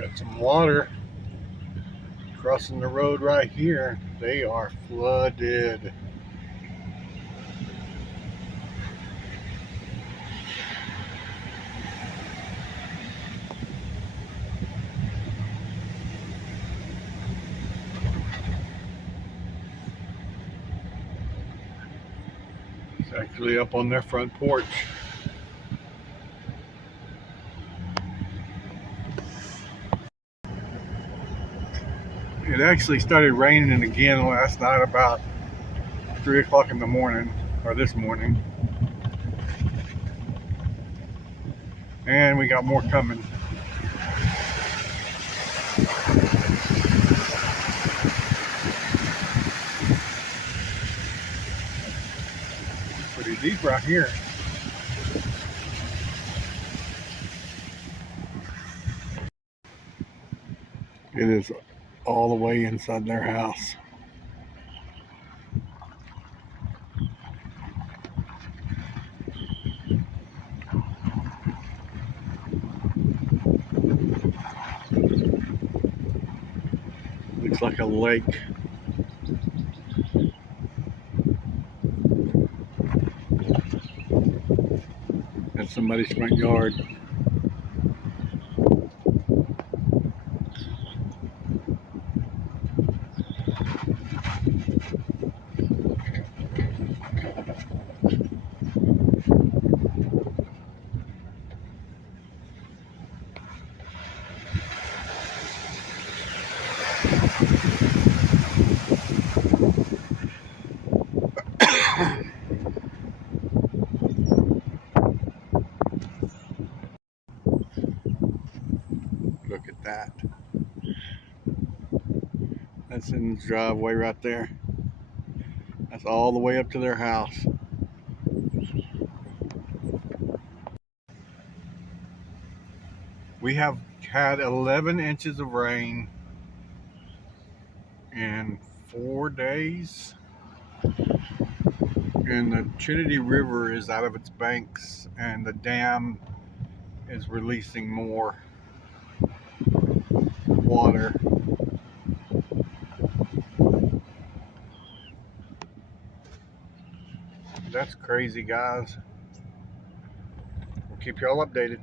Got some water crossing the road right here. They are flooded. It's actually up on their front porch. It actually started raining again last night about 3 o'clock in the morning, or this morning. And we got more coming. Pretty deep right here. It is all the way inside their house. Looks like a lake. That's somebody's front yard. Look at that. That's in the driveway right there. That's all the way up to their house. We have had 11 inches of rain in 4 days. And the Trinity River is out of its banks, and the dam is releasing more water. That's crazy, guys. We'll keep y'all updated.